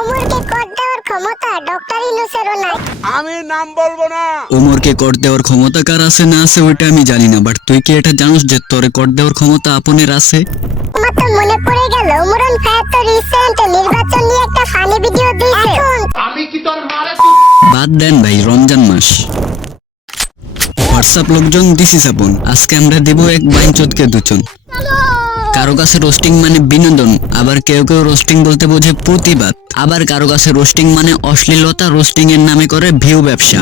ওমরকে কর দেওয়ার ক্ষমতা ডক্টর ইউনূসেরও নাই। আমি নাম বলবো না। ওমরকে কর দেওয়ার ক্ষমতা কার আছে না আছে ওইটা আমি জানি না, বাট তুই কি এটা জানোস যে তোরে কর দেওয়ার ক্ষমতা আপনের আছে? আমার তো মনে পড়ে গেল ওমর অন ফায়ার তো রিসেন্ট নির্বাচন নিয়ে একটা ফানি ভিডিও দিয়েছে। বাদ দেন ভাই, রমজান মাস। হোয়াটসঅ্যাপ লোকজন, দিস ইজ আপন। আজকে আমরা দেব এক বাইনচোদকে দুজন। কারো কাছে রোস্টিং মানে বিনোদন, আবার কেউ কেউ রোস্টিং বলতে বোঝে প্রতিবাদ, আবার কারো কাছে রোস্টিং মানে অশ্লীলতা, রোস্টিং এর নামে করে ভিউ ব্যবসা।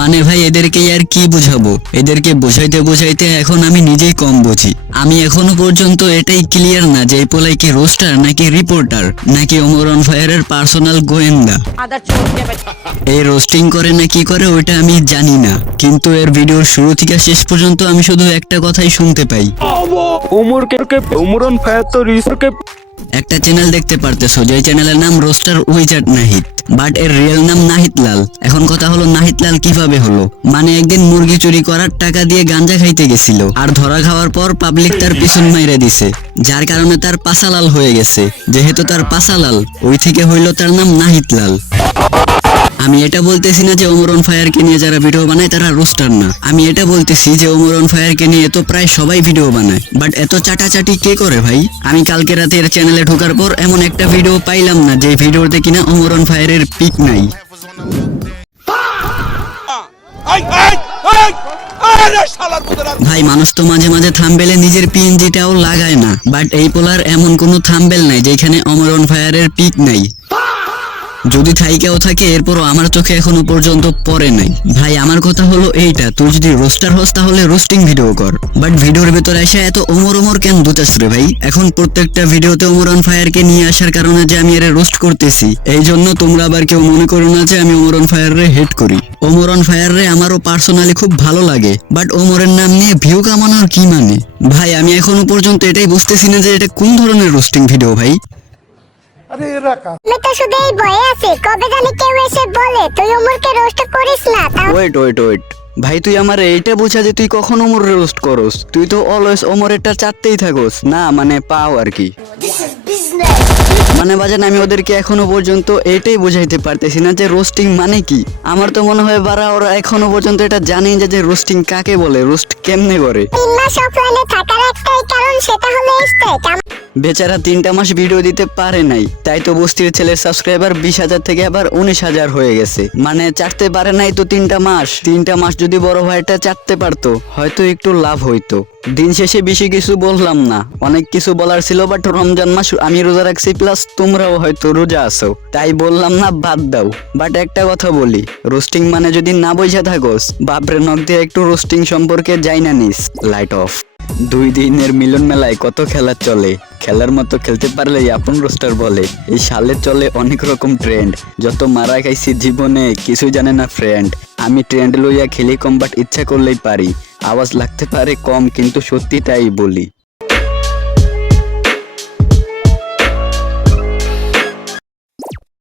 মানে ভাই এদেরকে আর কি বুঝাবো, এদেরকে বোঝাইতে বোঝাইতে এখন আমি নিজেই কম বুঝি। আমি এখনো পর্যন্ত এটাই ক্লিয়ার না যে এই পোলাই কি রোস্টার নাকি রিপোর্টার নাকি ওমর অন ফায়ারের পার্সোনাল গোয়েন্দা। এই রোস্টিং করে না কি করে ওইটা আমি জানি না, কিন্তু এর ভিডিওর শুরু থেকে শেষ পর্যন্ত আমি শুধু একটা কথাই শুনতে পাই, ওমর অন ফায়ার তো রিসোর্টকে। একটা চ্যানেল দেখতে পারতেছো যে চ্যানেলের নাম রোস্টার উইজার্ড নাহিদ, বাট এর রিয়েল নাম নাহিদ লাল। এখন কথা হলো নাহিদ লাল কিভাবে হলো? মানে একদিন মুরগি চুরি করার টাকা দিয়ে গাঞ্জা খাইতে গেছিল, আর ধরা খাওয়ার পর পাবলিক তার পিছন মাইরে দিছে, যার কারণে তার পাছা লাল হয়ে গেছে। যেহেতু তার পাছা লাল, ওই থেকে হইলো তার নাম নাহিদ লাল। আমি এটা বলতেছি না যে ওমর অন ফায়ারকে নিয়ে যারা ভিডিও বানায় তারা রোস্টার না, আমি এটা বলতেছি যে ওমর অন ফায়ারকে নিয়ে তো প্রায় সবাই ভিডিও বানায়, বাট এত চাটাচাটি কে করে ভাই? আমি কালকে রাতে এর চ্যানেলে ঢোকার পর এমন একটা ভিডিও পাইলাম না যে ভিডিওতে কিনা ওমর অন ফায়ারের পিক নাই। ভাই মানুষ তো মাঝে মাঝে থাম্বেলে নিজের পিএনজিটাও লাগায় না, বাট এই পোলার এমন কোনো থাম্বেল নাই যেখানে ওমর অন ফায়ারের পিক নাই। যদি থাইকেও থাকে এরপরও আমার চোখে এখনো পর্যন্ত পড়ে নাই। ভাই আমার কথা হলো এইটা, তুই যদি রোস্টার হোস তাহলে রোস্টিং ভিডিও কর, বাট ভিডিওর ভেতরে এসে এত ওমর ওমর কেন দুচাস রে ভাই? এখন প্রত্যেকটা ভিডিওতে ওমর অন ফায়ারকে নিয়ে আসার কারণে যে আমি এর রোস্ট করতেছি, এই জন্য তোমরা আবার কেউ মনে করো না যে আমি ওমর অন ফায়ার রে হেট করি। ওমর অন ফায়ার রে আমারও পার্সোনালি খুব ভালো লাগে, বাট ওমরের নাম নিয়ে ভিউ কামানোর কি মানে? ভাই আমি এখনো পর্যন্ত এটাই বুঝতেছি না যে এটা কোন ধরনের রোস্টিং ভিডিও ভাই। আমি তো শুধু এই ভয়ে আছি কবে জানি কেউ এসে বলে তুই ওমরকে রোস্ট করিস না। ওয়েট ওয়েট ওয়েট ভাই, তুই আমার এইটা বোঝা যে তুই কখন ওমর রোস্ট করস? তুই তো অলওয়েজ ওমরেরটা চাটতেই থাকস না, মানে পাও আর কি। মানে বাজান আমি ওদেরকে এখনো পর্যন্ত এটাই বোঝাইতে পারতেছি না যে রোস্টিং মানে কি। আমার তো মনে হয় বারা ওরা এখনো পর্যন্ত এটা জানেই যে রোস্টিং কাকে বলে, রোস্ট কেমনে করে। 3 মাস অফলাইনে থাকার একটাই কারণ, সেটা হলো স্ট্রাইক। বেচারা 3টা মাস ভিডিও দিতে পারে নাই, তাই তো বস্তির ছেলের সাবস্ক্রাইবার 20,000 থেকে আবার 19,000 হয়ে গেছে। মানে চাটতে পারে নাই তো 3টা মাস যদি বড় ভাইটা চাটতে পারতো হয়তো একটু লাভ হইতো। দিন শেষে বেশি কিছু বললাম না, অনেক কিছু বলার ছিল, বাট রমজান মাস আমি রোজা রাখছি, প্লাস তোমরাও হয়তো রোজা আছো, তাই বললাম না, বাদ দাও। বাট একটা কথা বলি, রোস্টিং মানে যদি না বোঝা থাকোস, বাপরে নখ দিয়ে একটু রোস্টিং সম্পর্কে যাই না নিস। Light off. 2 দিনের মিলন মেলায় কত খেলা চলে, খেলার মতো খেলতে পারলেই আপন রোস্টার বলে। এই সালে চলে অনেক রকম ট্রেন্ড, যত মারা খাইছি জীবনে কিছু জানে না ফ্রেন্ড। আমি ট্রেন্ড লইয়া খেলি কম, বাট ইচ্ছা করলেই পারি। আওয়াজ লাগতে পারে কম কিন্তু সত্যি তাই বলি।